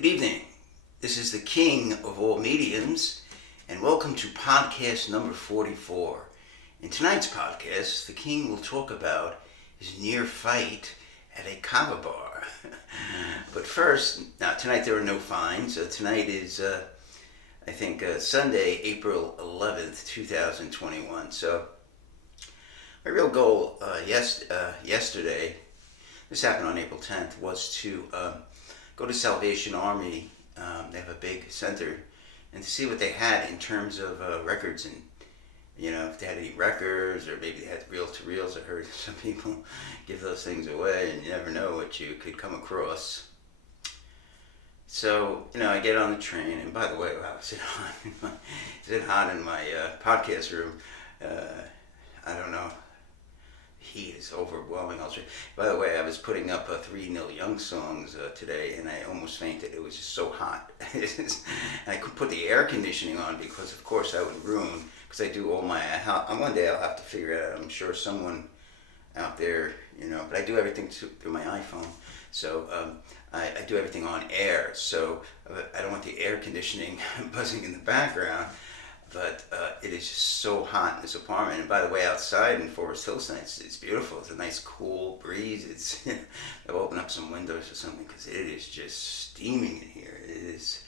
Good evening. This is the king of all mediums, and welcome to podcast number 44. In tonight's podcast, the king will talk about his near fight at a Kava bar. But first, now tonight there are no fines. Tonight is, Sunday, April 11th, 2021. So, my real goal yesterday, this happened on April 10th, was to go to Salvation Army. They have a big center, and to see what they had in terms of records, and if they had any records, or maybe they had reel-to-reels. I heard some people give those things away, and you never know what you could come across. So I get on the train, and by the way, wow, is it hot in my podcast room? I don't know. Heat is overwhelming. By the way, I was putting up 3 Neil Young songs today, and I almost fainted. It was just so hot. And I could put the air conditioning on because, of course, I would ruin. Because I do all my. One day I'll have to figure it out. I'm sure someone out there, but I do everything through my iPhone. So I do everything on air. So I don't want the air conditioning buzzing in the background. But it is just so hot in this apartment. And by the way, outside in Forest Hills, it's beautiful. It's a nice cool breeze. I've opened up some windows or something because it is just steaming in here. It is,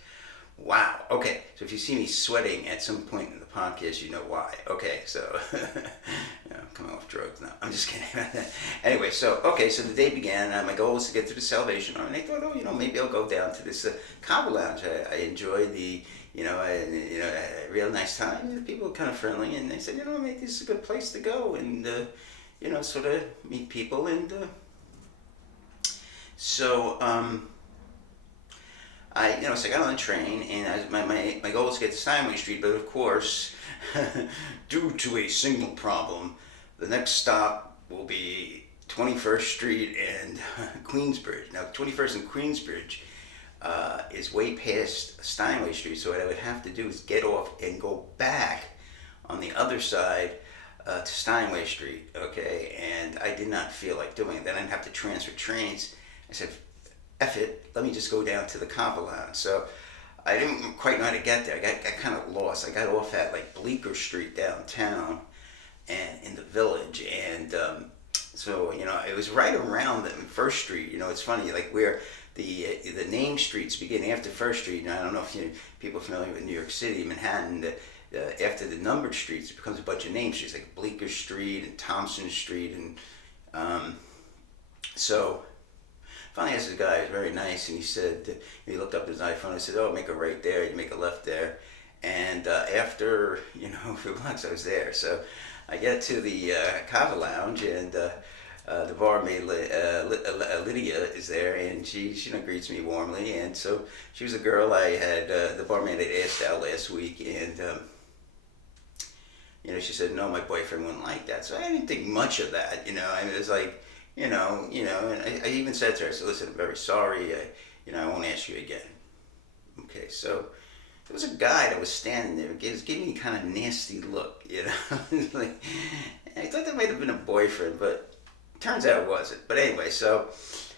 wow. Okay, so if you see me sweating at some point in the podcast, you know why. Okay, so I'm coming off drugs now. I'm just kidding. Anyway, so the day began. My goal was to get to the Salvation Army. And I thought, maybe I'll go down to this Kava Lounge. I enjoy the a real nice time. The people were kind of friendly, and they said, maybe this is a good place to go, and sort of meet people, and so I got on the train, and my goal was to get to Steinway Street, but of course, due to a signal problem, the next stop will be 21st Street and Queensbridge. Now, 21st and Queensbridge is way past Steinway Street, so what I would have to do is get off and go back on the other side to Steinway Street, okay? And I did not feel like doing it. Then I'd have to transfer trains. I said, F it, let me just go down to the Kava Lounge. So I didn't quite know how to get there. I got kind of lost. I got off at Bleecker Street downtown and in the village, and so it was right around First Street. It's funny, where the name streets begin after First Street. And I don't know if people are familiar with New York City, Manhattan. After the numbered streets, it becomes a bunch of name streets, like Bleecker Street and Thompson Street, and so finally, I asked this guy. He was very nice, and he said, he looked up his iPhone. I said, "Oh, make a right there. You make a left there." And after a few blocks, I was there. So I get to the Kava Lounge, and the barmaid Lydia is there, and she greets me warmly. And so she was a girl I had the barmaid had asked out last week, and she said, "No, my boyfriend wouldn't like that." So I didn't think much of that. It was like, and I even said to her, I said, "Listen, I'm very sorry. I won't ask you again." Okay, so there was a guy that was standing there, giving me kind of nasty look, like, I thought that might have been a boyfriend, but turns out it wasn't. But anyway, so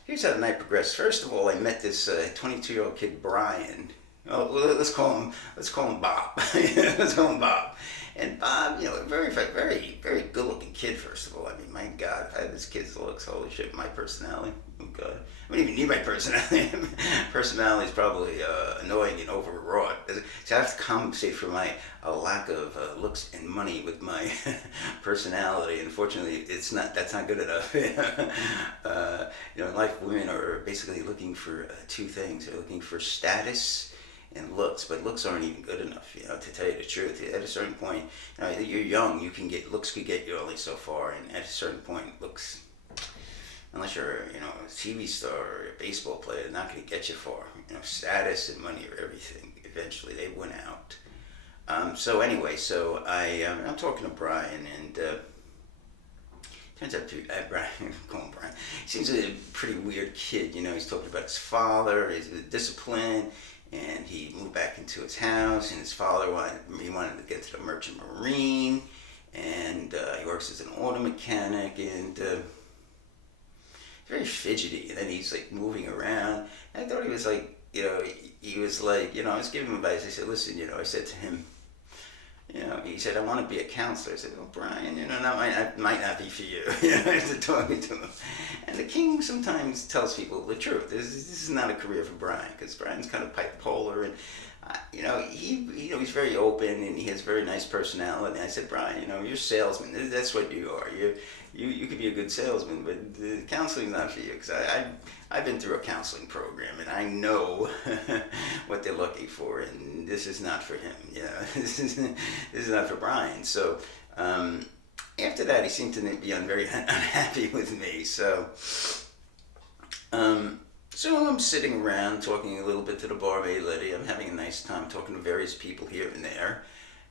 here's how the night progressed. First of all, I met this 22-year-old kid, Brian. Oh, well, let's call him Bob. Let's call him Bob. And Bob, a very, very, very good-looking kid. First of all, I mean, my God, if I had this kid's looks, holy shit, my personality. Oh God, I don't even need my personality. Personality is probably annoying and overwrought. So I have to compensate for my lack of looks and money with my personality. Unfortunately, that's not good enough. In life, women are basically looking for two things. They're looking for status and looks, but looks aren't even good enough, to tell you the truth. At a certain point, you're young, looks could get you only so far, and at a certain point, looks, unless you're, a TV star or a baseball player, they're not going to get you far. Status and money are everything. Eventually, they win out. So anyway, I'm talking to Brian, and turns out to Brian, call him Brian. He seems a pretty weird kid. He's talking about his father, his discipline. And he moved back into his house, and his father wanted to get to the Merchant Marine, and he works as an auto mechanic, and very fidgety. And then he's moving around. And I thought he was he was like, I was giving him advice. I said, listen, I said to him, he said, I want to be a counselor. I said, well, Brian, that might not be for you. After talking to him. And the king sometimes tells people the truth. This is not a career for Brian, because Brian's kind of bipolar, and he's very open, and he has a very nice personality. And I said, Brian, you're a salesman. That's what you are. You could be a good salesman, but the counseling's not for you, because I've been through a counseling program, and I know what they're looking for, and this is not for him. This is not for Brian. So after that, he seemed to be very unhappy with me. So I'm sitting around talking a little bit to the barmaid lady. I'm having a nice time talking to various people here and there.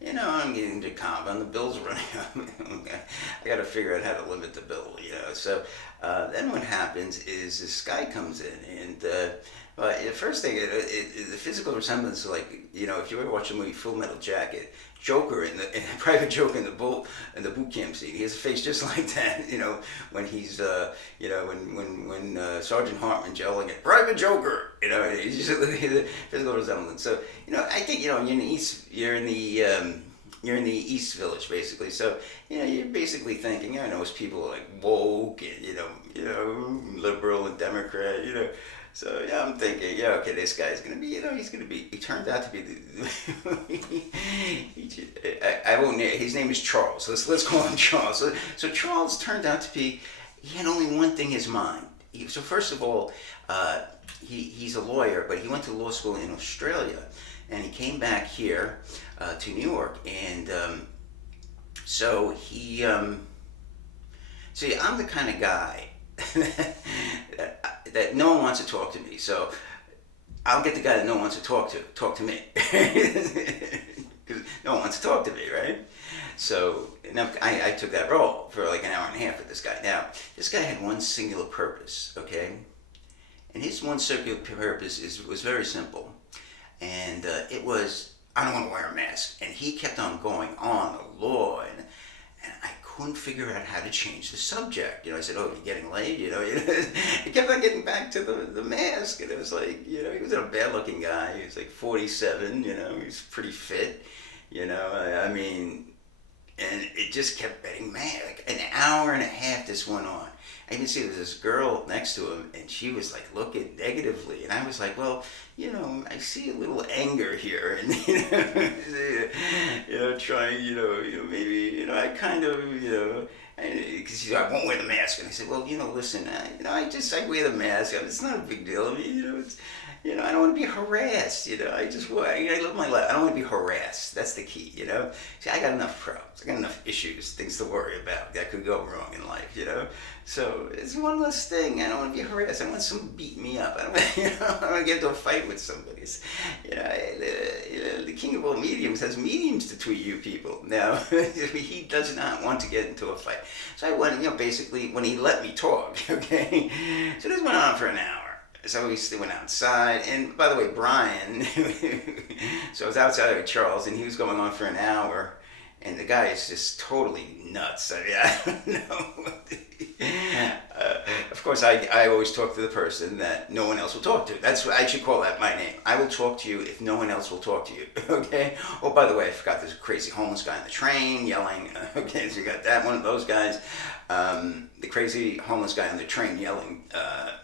I'm getting to Kava, and the bill's running up. I got to figure out how to limit the bill. So then what happens is this guy comes in, and the first thing, the physical resemblance, like if you ever watch the movie Full Metal Jacket, Joker in Private Joker in the boot camp scene, he has a face just like that. When he's when Sergeant Hartman's yelling at Private Joker, he's just the physical resemblance. So I think you're in the East Village, basically. So you're basically thinking, those people are like woke and liberal and Democrat, So I'm thinking, okay, this guy's gonna be, he turned out to be I won't name, his name is Charles. Let's call him Charles. So Charles turned out to be, he had only one thing in his mind. So first of all, he's a lawyer, but he went to law school in Australia, and he came back here to New York, and so he, see, I'm the kind of guy that no one wants to talk to me. So I'll get the guy that no one wants to talk to me, because no one wants to talk to me, right? So I took that role for like an hour and a half with this guy. Now, this guy had one singular purpose, okay? And his one singular purpose was very simple. And it was, I don't want to wear a mask. And he kept on going on the law, and I couldn't figure out how to change the subject. I said, oh, you're getting laid? He kept on getting back to the mask, and it was like, he was a bad-looking guy. He was like 47, he was pretty fit, I mean, and it just kept getting mad. Like an hour and a half this went on. I can see there was this girl next to him, and she was like looking negatively, and I was like, well, I see a little anger here, and trying, maybe, I kind of, because she's like, I won't wear the mask, and I said, well, listen, I wear the mask. It's not a big deal. I mean, it's, I don't want to be harassed. I live my life. I don't want to be harassed. That's the key. See, I got enough problems. I got enough issues, things to worry about that could go wrong in life. So it's one less thing. I don't want to be harassed. I don't want someone beat me up. I don't want to get into a fight with somebody. The king of all mediums has mediums to tweet you people. Now, he does not want to get into a fight. So I went, basically, when he let me talk, okay? So this went on for an hour. So we went outside, and by the way, Brian, so I was outside with Charles, and he was going on for an hour, and the guy is just totally nuts. I mean, I don't know. Of course, I always talk to the person that no one else will talk to. That's what I should call that my name. I will talk to you if no one else will talk to you. Okay. Oh, by the way, I forgot this crazy homeless guy on the train yelling. Okay, so you got that one of those guys. The crazy homeless guy on the train yelling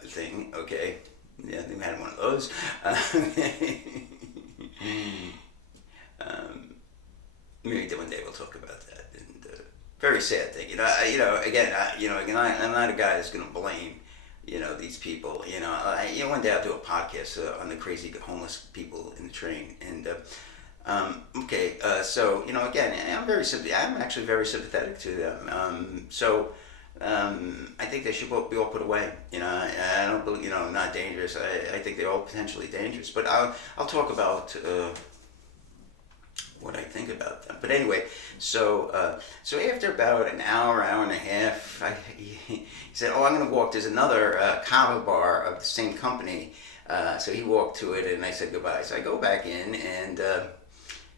thing. Okay. Yeah, we had one of those. Maybe one day we'll talk about that. And very sad thing, Again, I'm not a guy that's going to blame, these people. One day I'll do a podcast on the crazy homeless people in the train. And so again, I'm actually very sympathetic to them. I think they should both be all put away. I don't believe, not dangerous. I think they're all potentially dangerous. But I'll talk about what I think about them. But anyway, so after about an hour and a half, he said, "Oh, I'm going to walk. There's another Kava bar of the same company." So he walked to it, and I said goodbye. So I go back in, and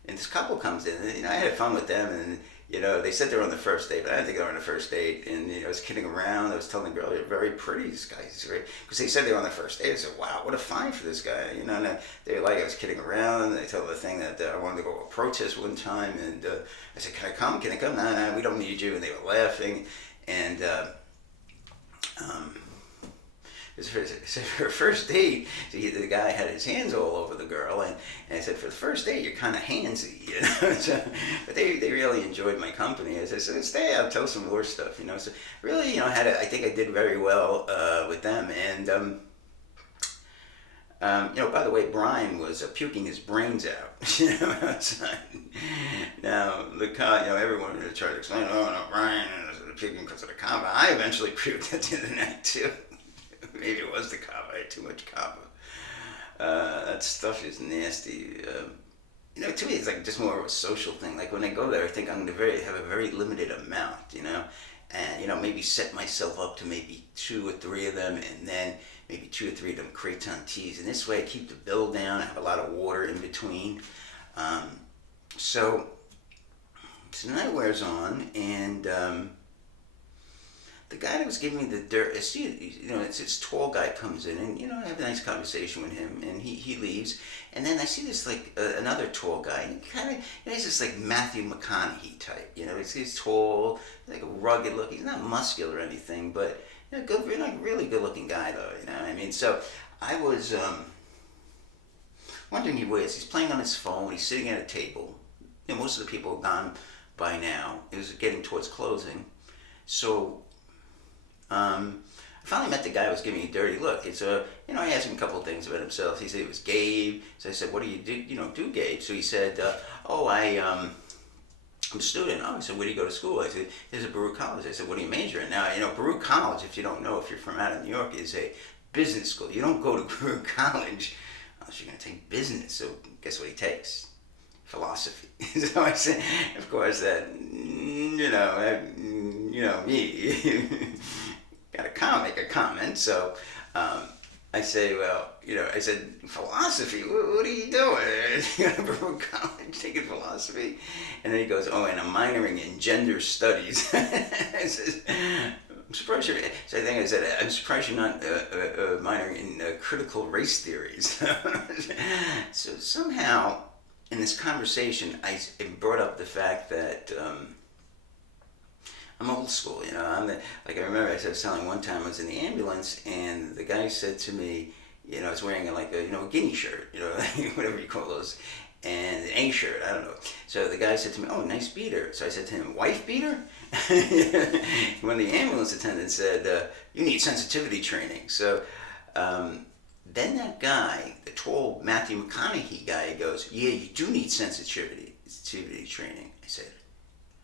this couple comes in. And, I had fun with them, and They said they were on the first date, but I didn't think they were on the first date. And I was kidding around. I was telling the girl, "You're very pretty. This guy's great." Because they said they were on the first date. I said, "Wow, what a find for this guy." And they were like, I was kidding around. And they told the thing that I wanted to go to a protest one time, and I said, "Can I come? Can I come?" No, no, we don't need you. And they were laughing, and. Um, for her first date, the guy had his hands all over the girl, and I said, for the first date, you're kind of handsy, So, but they really enjoyed my company. I said, stay out, tell some more stuff, So really, I think I did very well with them, and by the way, Brian was puking his brains out, outside. Now, everyone was trying to explain, oh, no, Brian was puking because of the Kava. I eventually puked at the end of the night, too. Maybe it was the Kava. I had too much Kava. That stuff is nasty. To me, it's like just more of a social thing. Like when I go there, I think I'm going to have a very limited amount, and maybe set myself up to maybe 2 or 3 of them, and then maybe 2 or 3 of them Kraton teas. And this way, I keep the bill down. I have a lot of water in between. So the night wears on, and the guy that was giving me the dirt, it's this tall guy comes in, and I have a nice conversation with him, and he leaves, and then I see this another tall guy, and he kind of, he's this like Matthew McConaughey type, he's tall, like a rugged look. He's not muscular or anything, but good, really good looking guy though, So I was wondering he's playing on his phone, he's sitting at a table. Most of the people are gone by now. It was getting towards closing, so. I finally met the guy who was giving me a dirty look. I asked him a couple of things about himself. He said it was Gabe. So I said, what do you do, Gabe? So he said, I'm a student. Oh, I said, where do you go to school? I said, there's a Baruch College. I said, what do you major in? Now, Baruch College, if you don't know, if you're from out of New York, is a business school. You don't go to Baruch College unless you're going to take business. So guess what he takes? Philosophy. So I said, of course, that, me. Gotta make a comment. So I say, I said, philosophy? What are you doing? Baruch College taking philosophy? And then he goes, oh, and I'm minoring in gender studies. I said, I'm surprised you're, so I said, I'm surprised you're not minoring in critical race theories. So somehow, in this conversation, I brought up the fact that I'm old school, I remember I was telling one time I was in the ambulance, and the guy said to me, I was wearing a guinea shirt, whatever you call those, and an A shirt, I don't know. So the guy said to me, oh, nice beater. So I said to him, wife beater? When the ambulance attendant said, you need sensitivity training. So then that guy, the tall Matthew McConaughey guy, goes, yeah, you do need sensitivity training. I said,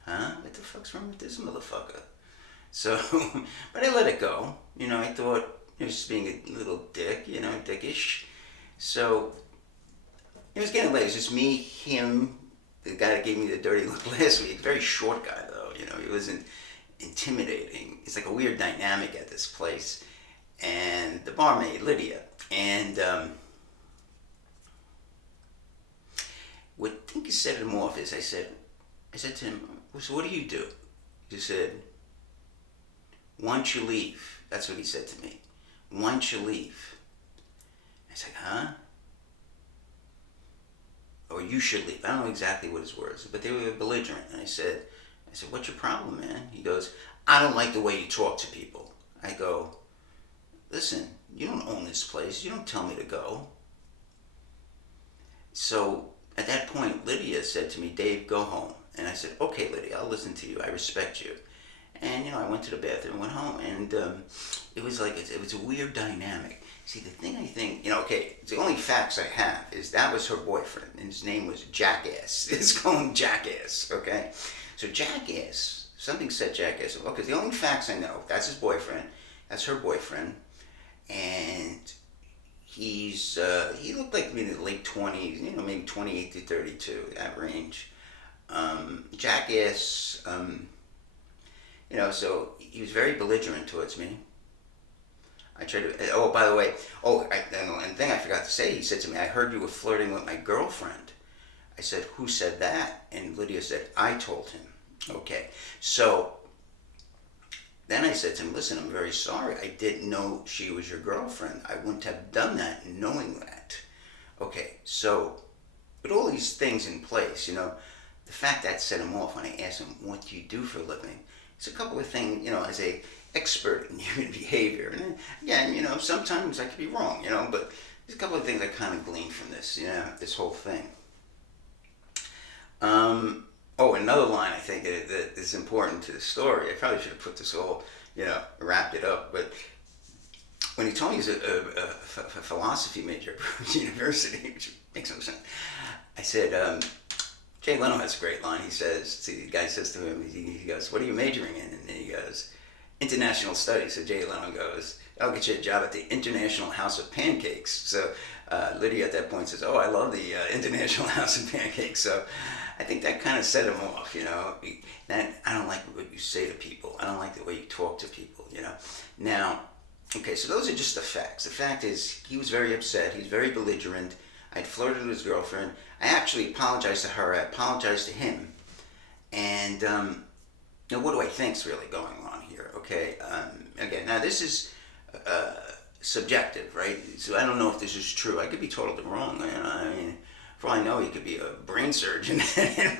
huh? What the fuck's wrong with this motherfucker? So, but I let it go. I thought he was just being a little dick, dickish. So, it was getting late. It was just me, him, the guy that gave me the dirty look last week. Very short guy, though. He wasn't intimidating. It's like a weird dynamic at this place. And the barmaid, Lydia. And, what I think he set him off is I said to him, so what do you do? He said, why don't you leave? That's what he said to me. Why don't you leave? I said, huh? Or you should leave. I don't know exactly what his words, but they were belligerent. And I said, what's your problem, man? He goes, I don't like the way you talk to people. I go, listen, you don't own this place. You don't tell me to go. So at that point, Lydia said to me, Dave, go home. And I said, okay, Lydia, I'll listen to you. I respect you. And, I went to the bathroom and went home. And it was it was a weird dynamic. See, the thing I think, the only facts I have is that was her boyfriend. And his name was Jackass. It's called Jackass, okay? So Jackass, something said Jackass. Okay, the only facts I know, that's his boyfriend. That's her boyfriend. And he looked like me in the late 20s, maybe 28 to 32, that range. Jackass, so he was very belligerent towards me. I tried to, by the way, and the thing I forgot to say, he said to me, I heard you were flirting with my girlfriend. I said, who said that? And Lydia said, I told him. Okay, so then I said to him, listen, I'm very sorry. I didn't know she was your girlfriend. I wouldn't have done that knowing that. Okay, so with all these things in place, the fact that set him off when I asked him, what do you do for a living? It's a couple of things, as a expert in human behavior. And again, sometimes I could be wrong, but there's a couple of things I kind of gleaned from this, this whole thing. Another line I think that is important to the story. I probably should have put this all, wrapped it up. But when he told me he's a philosophy major at university, which makes no sense, I said, Jay Leno has a great line. He says, see, the guy says to him, he goes, what are you majoring in? And he goes, international studies. So Jay Leno goes, I'll get you a job at the International House of Pancakes. So Lydia at that point says, oh, I love the International House of Pancakes. So I think that kind of set him off, That I don't like what you say to people. I don't like the way you talk to people, Now, okay, so those are just the facts. The fact is, he was very upset. He's very belligerent. I'd flirted with his girlfriend. I actually apologized to her. I apologized to him. And what do I think's really going on here? Okay, again, now this is subjective, right? So I don't know if this is true. I could be totally wrong. I mean, for all I know, he could be a brain surgeon at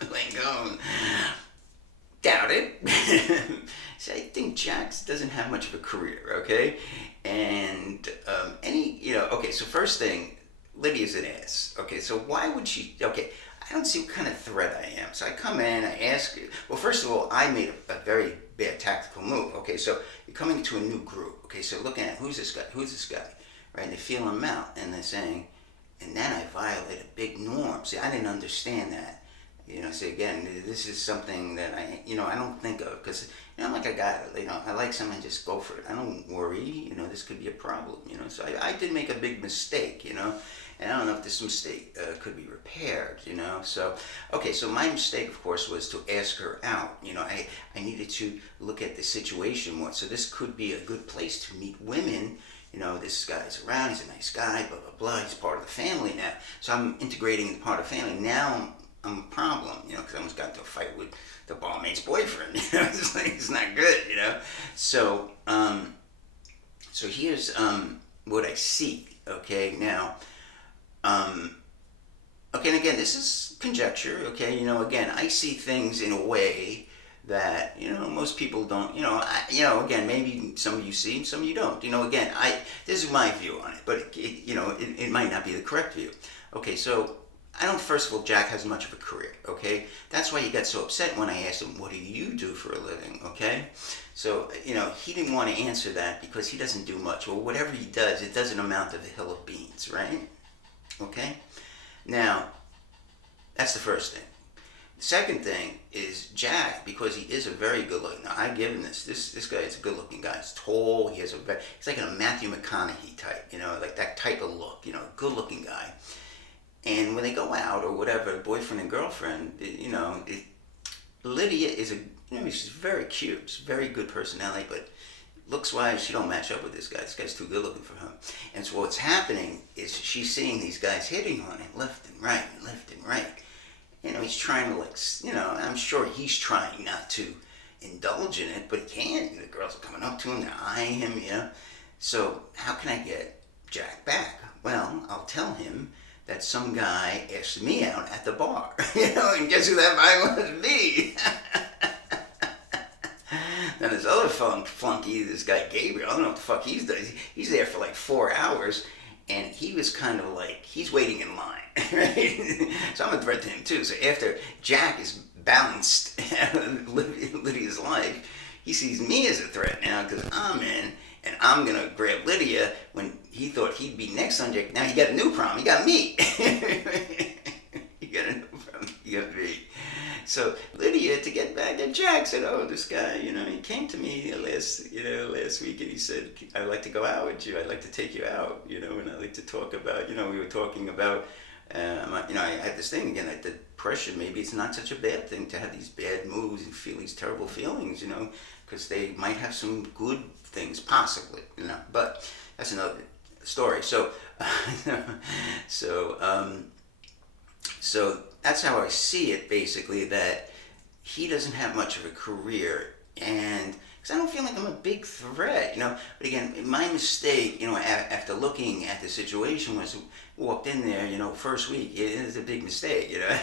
Langone. Doubt it. So I think Jax doesn't have much of a career, okay? And okay, so first thing, Lydia's an ass. Okay, so why would she, okay, I don't see what kind of threat I am. So I come in, I ask, well, first of all, I made a very bad tactical move. Okay, so you're coming to a new group. Okay, so looking at who's this guy, right? And they feel him out, and they're saying, and then I violated big norms. See, I didn't understand that. See, again, this is something that I don't think of because, I'm like a guy, I like something, just go for it. I don't worry, this could be a problem, So I did make a big mistake, and I don't know if this mistake could be repaired, So, okay, so my mistake, of course, was to ask her out. I needed to look at the situation more. So this could be a good place to meet women. This guy's around, he's a nice guy, blah, blah, blah. He's part of the family now. So I'm integrating the part of the family. Now I'm a problem, because I almost got into a fight with the barmaid's boyfriend. It's like, it's not good, So, so here's what I see, okay? Now, okay, and again, this is conjecture, okay? Again, I see things in a way that most people don't. Again, maybe some of you see, some of you don't. Again, this is my view on it, but it might not be the correct view. Okay, so I don't. First of all, Jack has much of a career. Okay, that's why he got so upset when I asked him, "What do you do for a living?" Okay, so he didn't want to answer that because he doesn't do much. Well, whatever he does, it doesn't amount to the hill of beans, right? Okay, now that's the first thing. The second thing is Jack, because he is a very good looking. Now I give him this. This guy is a good looking guy. He's tall. He's like a Matthew McConaughey type. Like that type of look. Good looking guy. And when they go out or whatever, boyfriend and girlfriend, Lydia is she's very cute. She's very good personality, but looks wise, she don't match up with this guy. This guy's too good looking for her. And so what's happening is she's seeing these guys hitting on him left and right and left and right. He's trying to I'm sure he's trying not to indulge in it, but he can't. The girls are coming up to him, they're eyeing him, So how can I get Jack back? Well, I'll tell him that some guy asked me out at the bar, and guess who that guy was? Me. Then this other flunky, this guy Gabriel, I don't know what the fuck he's done. He's there for like 4 hours, and he was kind of like, he's waiting in line, right? So I'm a threat to him too. So after Jack is balanced out of Lydia's life, he sees me as a threat now because I'm in, and I'm going to grab Lydia when he thought he'd be next on Jack. Now he got a new problem. He got me. He got a new problem. He got me. So Lydia, to get back at Jack, said, "Oh, this guy, he came to me last week, and he said, I'd like to go out with you. I'd like to take you out, and I'd like to talk about, we were talking about, I had this thing again, that depression. Maybe it's not such a bad thing to have these bad moods and feel these terrible feelings, because they might have some good things, possibly, But that's another story. So, so that's how I see it, basically, that he doesn't have much of a career, and because I don't feel like I'm a big threat, you know. But again, my mistake, you know, after looking at the situation was walked in there, you know, first week. It is a big mistake, you know. I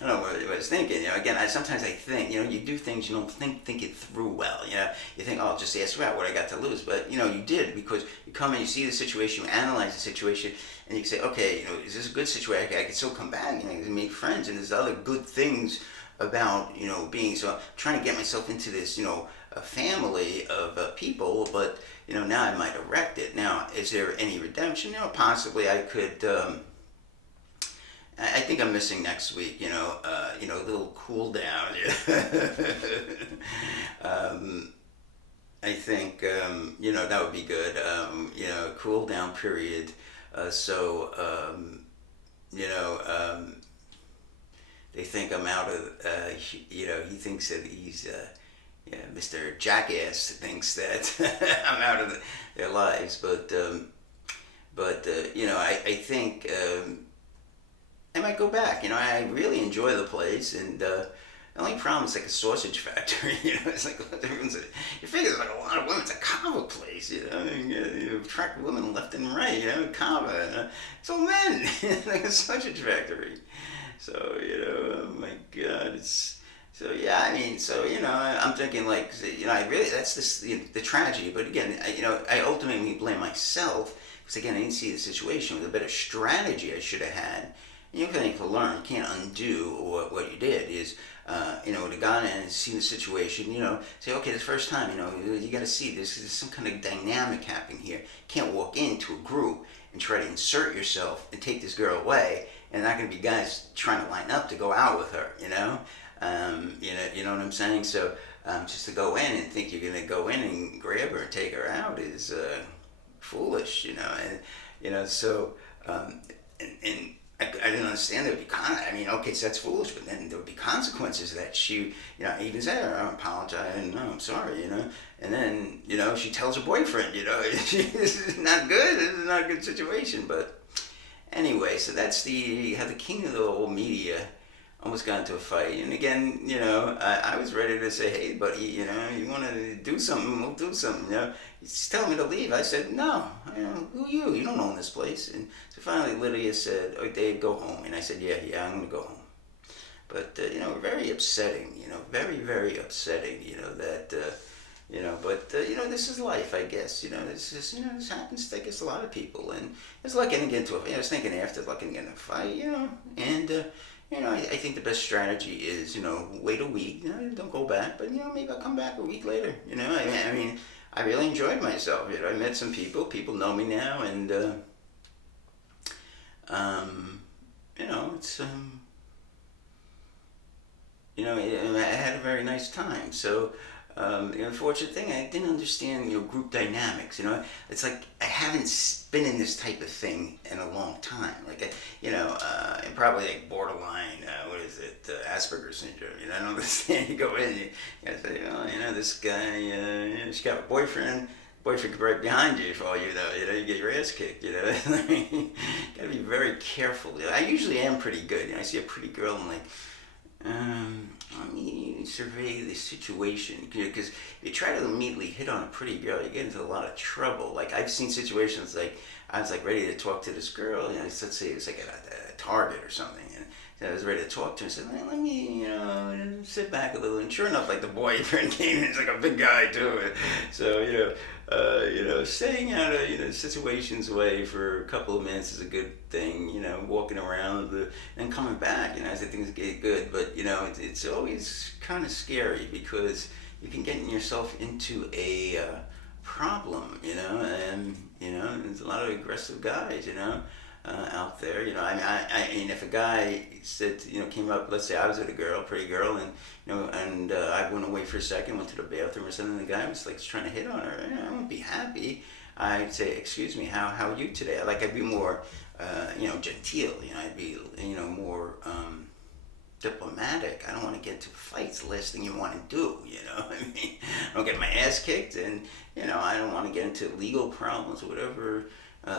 don't know what I was thinking. You know, again, sometimes I think, you know, you do things you don't think it through well. You know, you think, oh, I'll just ask about what I got to lose, but you know, you did because you come in, you see the situation, you analyze the situation, and you say, okay, you know, is this a good situation? I can still come back, you know, and make friends, and there's other good things about, you know, being. So I'm trying to get myself into this, you know, a family of people, but you know, now I might erect it. Now, is there any redemption? You know, possibly I could. I think I'm missing next week. You know, a little cool down. I think you know, that would be good. You know, cool down period. So you know, they think I'm out of. You know, he thinks that he's. Yeah, Mr. Jackass thinks that I'm out of their lives, but you know, I think I might go back. You know, I really enjoy the place, and the only problem is like a sausage factory. You know, it's like you figure there's like a lot of women. It's a Kava place. You know, you attract women left and right. You know, Kava. It's all men. Like a sausage factory. So you know, oh my God, it's. So yeah, I mean, so you know, I'm thinking like, you know, I really that's the tragedy. But again, you know, I ultimately blame myself because again, I didn't see the situation with a better strategy I should have had. And you can learn, you can't undo what you did. Is you know, to gone in and see the situation, you know, say, okay, this first time, you know, you got to see this. There's some kind of dynamic happening here. You can't walk into a group and try to insert yourself and take this girl away, and not going to be guys trying to line up to go out with her, you know. You know what I'm saying? So just to go in and think you're gonna go in and grab her and take her out is foolish, you know. And you know, so and I didn't understand there would be I mean, okay, so that's foolish, but then there would be consequences that she, you know, even said, I apologize, no, I'm sorry, you know. And then you know, she tells her boyfriend, you know, this is not good. This is not a good situation. But anyway, so that's you have the king of the old media almost got into a fight. And again, you know, I was ready to say, hey, buddy, you know, you want to do something, we'll do something. You know, he's telling me to leave. I said, no, you know, who are you? You don't own this place. And so finally Lydia said, oh, Dave, go home. And I said, yeah, I'm going to go home. But, you know, very upsetting, you know, very, very upsetting, you know, that, you know, but, you know, this is life, I guess. You know, this is, you know, this happens to, I guess, a lot of people. And it's like getting into a, you know, I was thinking after, like getting in a fight, you know, and, you know, I think the best strategy is, you know, wait a week. You know, don't go back, but you know, maybe I'll come back a week later. You know, I mean, I really enjoyed myself. You know, I met some people. People know me now, and you know, it's you know, I had a very nice time. So the unfortunate thing, I didn't understand, you know, group dynamics. You know, it's like I haven't been in this type of thing in a long time. Like, you know, and probably like borderline, what is it, Asperger's syndrome. You know, I don't understand. You go in, you gotta say, oh, you know, this guy, you know, she's got a boyfriend. Boyfriend could be right behind you for all you know. You know, you get your ass kicked. You know, gotta be very careful. I usually am pretty good. You know, I see a pretty girl and like. Let me survey the situation because if you try to immediately hit on a pretty girl, you get into a lot of trouble. Like I've seen situations like I was like ready to talk to this girl, you know, let's say it was like at a Target or something, and I was ready to talk to her. I said, man, let me, you know, sit back a little. And sure enough, like the boyfriend came in, he's like a big guy too. So you know, staying out of, you know, situations away for a couple of minutes is a good thing. You know, walking around and coming back, you know, as things get good. But you know, it's always kind of scary because you can get yourself into a problem. You know, and you know, there's a lot of aggressive guys. You know. Out there, you know, I mean, if a guy said, you know, came up, let's say I was with a girl, pretty girl, and you know, and I went away for a second, went to the bathroom or something, and the guy was like trying to hit on her, you know, I wouldn't be happy. I'd say, excuse me, how are you today? Like I'd be more, you know, genteel, you know, I'd be, you know, more diplomatic. I don't want to get into fights. The last thing you want to do, you know. I mean, I don't get my ass kicked, and you know, I don't want to get into legal problems or whatever.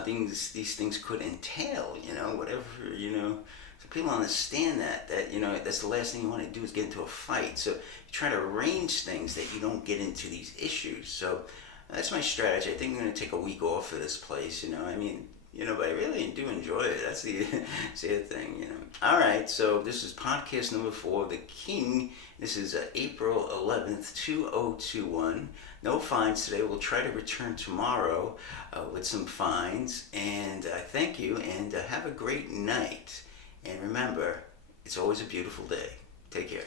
These things could entail, you know, whatever, you know, So people understand that that's the last thing you want to do is get into a fight. So you try to arrange things that you don't get into these issues. So that's my strategy. I think I'm going to take a week off of this place. I mean, but I really do enjoy it. That's the sad thing. All right, so this is podcast number 4, The King. This is April 11th, 2021. No finds today. We'll try to return tomorrow with some finds. And thank you, and have a great night. And remember, it's always a beautiful day. Take care.